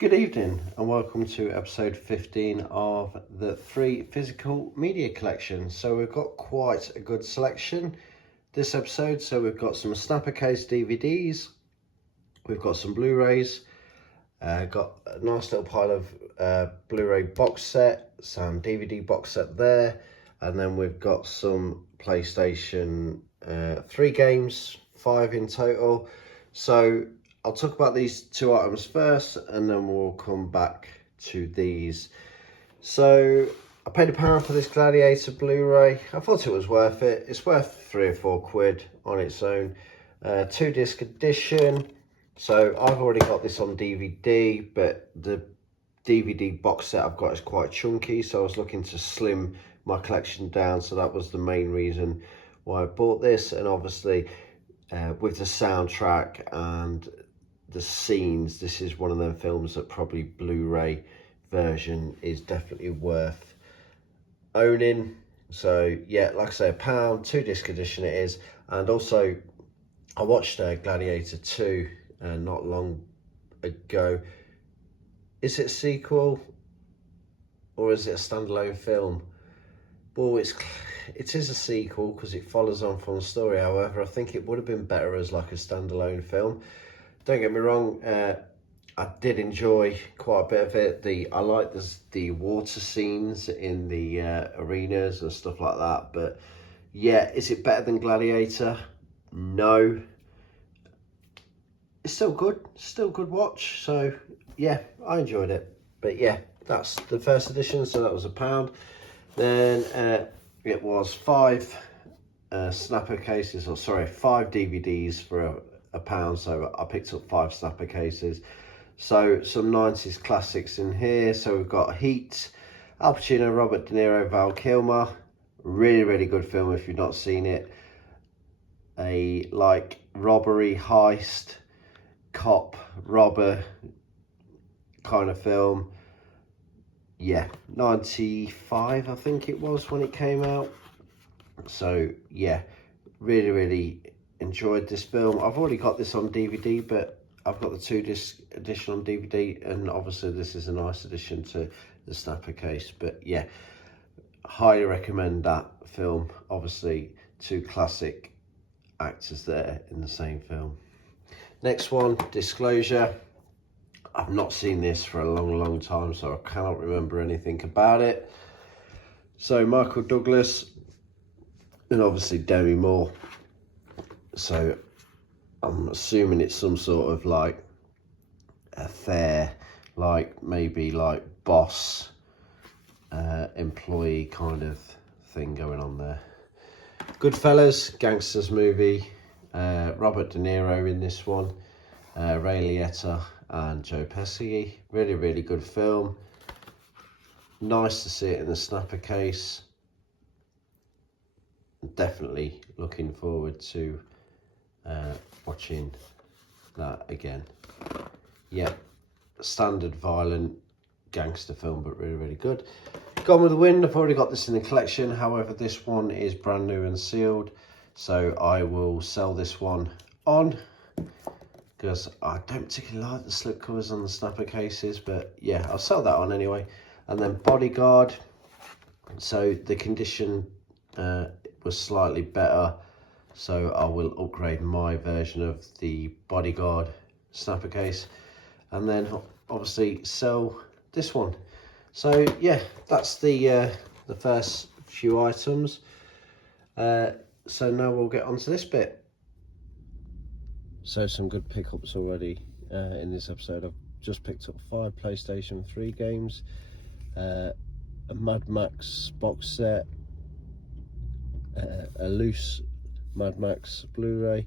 Good evening and welcome to episode 15 of the free physical media collection. So we've got quite a good selection this episode. So we've got some snapper case DVDs, we've got some Blu-rays, got a nice little pile of Blu-ray box set, some DVD box set there, and then we've got some PlayStation 3 games, 5 in total. So I'll talk about these two items first and then we'll come back to these. So I paid £1 for this Gladiator Blu-ray. I thought it was worth it. It's worth £3 or £4 on its own. 2-disc edition. So I've already got this on DVD, but the DVD box set I've got is quite chunky, so I was looking to slim my collection down, so that was the main reason why I bought this. And obviously with the soundtrack and the scenes, this is one of them films that probably Blu-ray version is definitely worth owning. So yeah, like I say, £1, 2-disc edition it is. And also I watched Gladiator 2 not long ago. Is it a sequel or is it a standalone film? Well, it is a sequel because it follows on from the story. However, I think it would have been better as like a standalone film. Don't get me wrong, I did enjoy quite a bit of it. I like the water scenes in the arenas and stuff like that. But yeah, is it better than Gladiator? No. It's still good. Still good watch. So yeah, I enjoyed it. But yeah, that's the first edition. So that was £1. Then it was 5 snapper cases, or sorry, 5 DVDs for £1. So I picked up 5 snapper cases. So some 90s classics in here. So we've got Heat, Al Pacino, Robert De Niro, Val Kilmer. Really good film if you've not seen it. A like robbery, heist, cop, robber kind of film. Yeah, 95 I think it was when it came out. So yeah, really enjoyed this film. I've already got this on DVD, but I've got the 2-disc edition on DVD, and obviously this is a nice addition to the snapper case. But yeah, highly recommend that film. Obviously 2 classic actors there in the same film. Next one, Disclosure. I've not seen this for a long time, so I cannot remember anything about it. So Michael Douglas and obviously Demi Moore. So I'm assuming it's some sort of like affair, like maybe like boss employee kind of thing going on there. Goodfellas, gangsters movie. Robert De Niro in this one, Ray Liotta and Joe Pesci. Really good film. Nice to see it in the snapper case. Definitely looking forward to watching that again. Yeah, standard violent gangster film, but really good. Gone with the Wind, I've already got this in the collection. However, this one is brand new and sealed, so I will sell this one on because I don't particularly like the slip covers on the snapper cases. But yeah, I'll sell that on anyway. And then Bodyguard, so the condition was slightly better, so I will upgrade my version of the Bodyguard snapper case and then obviously sell this one. So yeah, that's the first few items. So now we'll get on to this bit. So some good pickups already in this episode. I've just picked up 5 PlayStation 3 games, a Mad Max box set, a loose Mad Max Blu-ray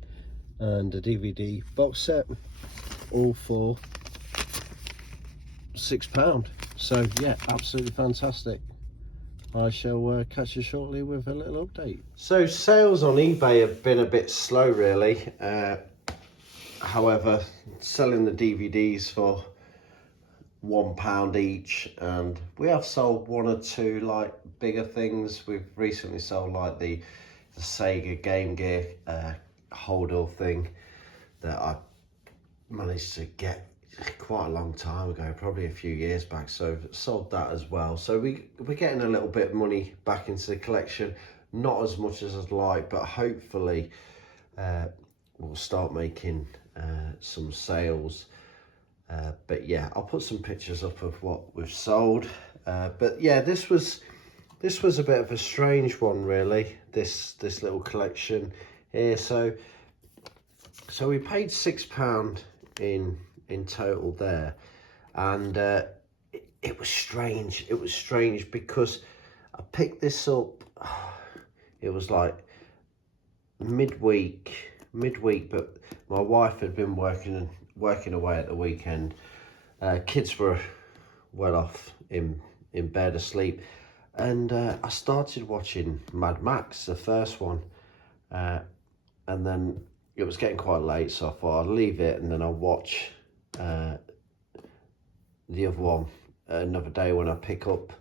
and a DVD box set, all for £6. So yeah, absolutely fantastic. I shall catch you shortly with a little update. So sales on eBay have been a bit slow really. However, selling the DVDs for £1 each, and we have sold 1 or 2 like bigger things. We've recently sold like the Sega Game Gear holder thing that I managed to get quite a long time ago, probably a few years back, so sold that as well. So we're getting a little bit of money back into the collection, not as much as I'd like, but hopefully we'll start making some sales. But yeah, I'll put some pictures up of what we've sold. But yeah, this was a bit of a strange one, really, this little collection here. So we paid £6 in total there, and it was strange. It was strange because I picked this up, it was like midweek, but my wife had been working away at the weekend. Kids were well off in bed asleep, and I started watching Mad Max, the first one, and then it was getting quite late, so I thought I'd leave it and then I'll watch the other one another day when I pick up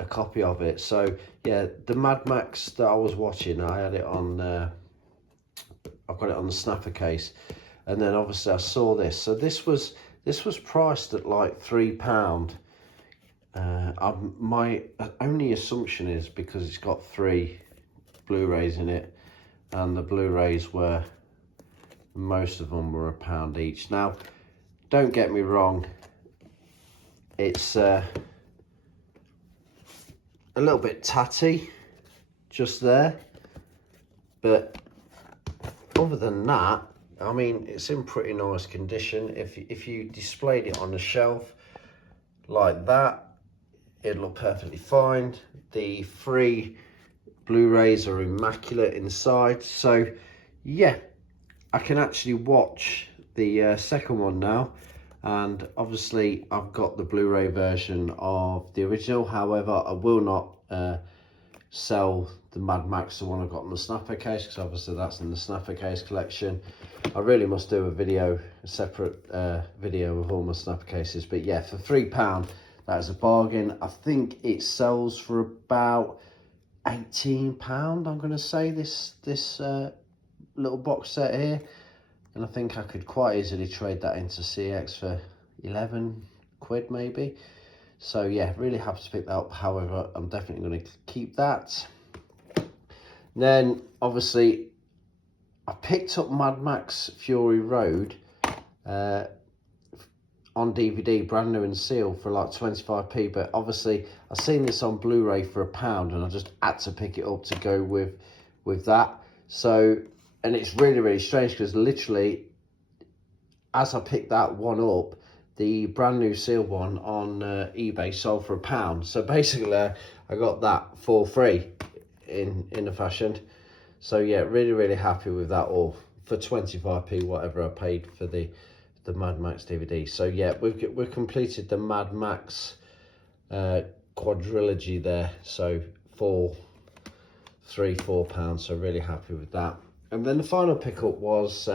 a copy of it. So yeah, the Mad Max that I was watching, I had it on, I've got it on the snapper case, and then obviously I saw this. So this was priced at like £3. My only assumption is because it's got 3 Blu-rays in it, and the Blu-rays were, most of them were £1 each. Now, don't get me wrong, it's a little bit tatty just there, but other than that, I mean, it's in pretty nice condition. If you displayed it on the shelf like that, it'd look perfectly fine. The 3 Blu-rays are immaculate inside, so yeah, I can actually watch the second one now. And obviously I've got the Blu-ray version of the original. However, I will not sell the Mad Max, the one I got in the snapper case, because obviously that's in the snapper case collection. I really must do a separate video of all my snapper cases. But yeah, for £3, that is a bargain. I think it sells for about £18, I'm going to say, this little box set here. And I think I could quite easily trade that into CX for 11 quid maybe. So yeah, really happy to pick that up. However, I'm definitely going to keep that. Then obviously I picked up Mad Max Fury Road on DVD, brand new and sealed, for like 25p. But obviously I seen this on Blu-ray for £1, and I just had to pick it up to go with that. So, and it's really strange because literally as I picked that one up, the brand new sealed one on eBay sold for £1. So basically I got that for free in a fashion. So yeah, really happy with that, or for 25p, whatever I paid for the Mad Max DVD. So yeah, we've completed the Mad Max quadrilogy there. So £4 so really happy with that. And then the final pickup was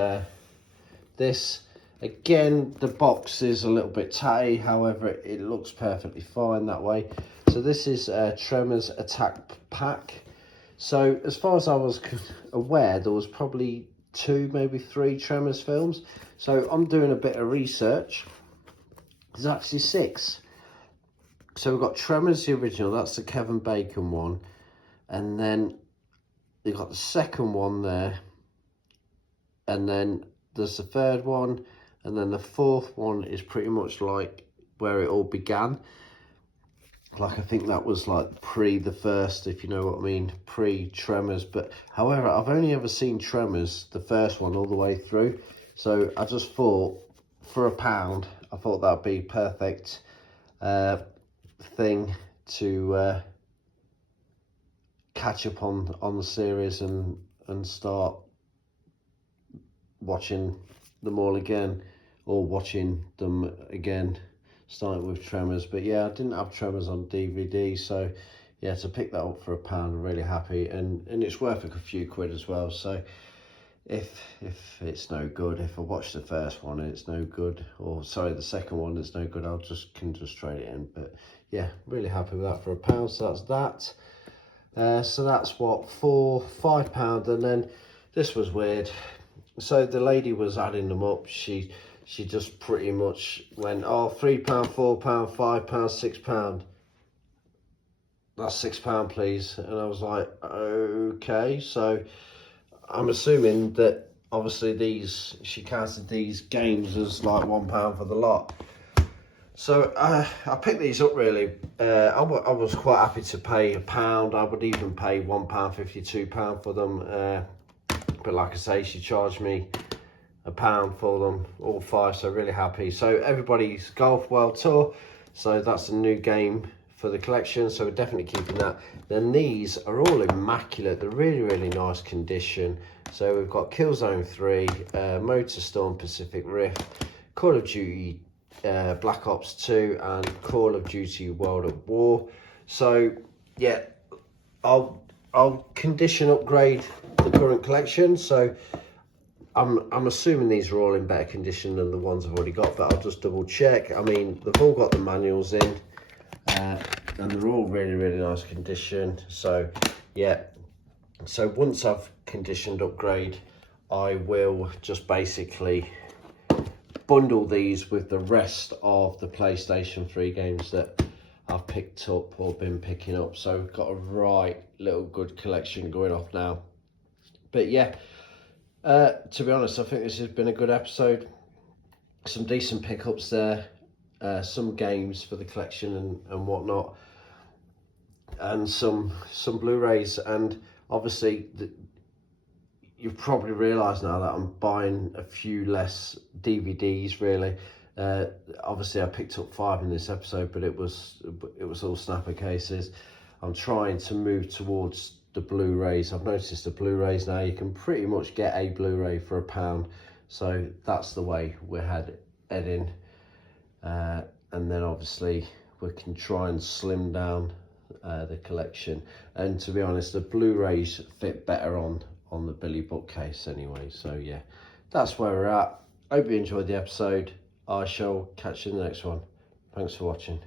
this. Again, the box is a little bit tatty, however it looks perfectly fine that way. So this is Tremors Attack Pack. So as far as I was aware, there was probably 2, maybe 3 Tremors films. So I'm doing a bit of research. There's actually 6. So we've got Tremors the original, that's the Kevin Bacon one, and then you've got the second one there, and then there's the third one, and then the fourth one is pretty much like where it all began. Like, I think that was like pre the first, if you know what I mean, pre-Tremors. But however, I've only ever seen Tremors, the first one, all the way through. So I just thought, for £1, I thought that'd be perfect thing to catch up on the series and start watching them all again, or watching them again, starting with Tremors. But yeah, I didn't have Tremors on DVD, so yeah, to pick that up for £1, I'm really happy, and it's worth a few quid as well. So if it's no good, if I watch the first one and it's no good, or sorry, the second one is no good, I'll just trade it in. But yeah, really happy with that for £1. So that's that. So that's what, £5. And then this was weird. So the lady was adding them up. She she just pretty much went, oh, £3, £4, £5, £6. That's £6, please. And I was like, okay. So I'm assuming that obviously she counted these games as like £1 for the lot. So I picked these up really. I was quite happy to pay £1. I would even pay £1.50, £2 for them. But like I say, she charged me £1 for them, all 5, so really happy. So Everybody's Golf World Tour, so that's a new game for the collection, so we're definitely keeping that. Then these are all immaculate, they're really nice condition. So we've got Killzone 3, Motorstorm Pacific Rift, Call of Duty Black Ops 2 and Call of Duty World at War. So yeah, I'll condition upgrade the current collection. So I'm assuming these are all in better condition than the ones I've already got, but I'll just double check. I mean, they've all got the manuals in, and they're all really nice condition. So yeah, so once I've conditioned upgrade, I will just basically bundle these with the rest of the PlayStation 3 games that I've picked up or been picking up. So we've got a right little good collection going off now. But yeah, to be honest, I think this has been a good episode. Some decent pickups there, some games for the collection and whatnot, and some Blu-rays. And obviously you've probably realised now that I'm buying a few less DVDs really. Obviously I picked up 5 in this episode, but it was all snapper cases. I'm trying to move towards the Blu-rays. I've noticed the Blu-rays now, you can pretty much get a Blu-ray for £1. So that's the way we're heading. And then obviously we can try and slim down the collection. And to be honest, the Blu-rays fit better on the Billy bookcase anyway. So yeah, that's where we're at. Hope you enjoyed the episode. I shall catch you in the next one. Thanks for watching.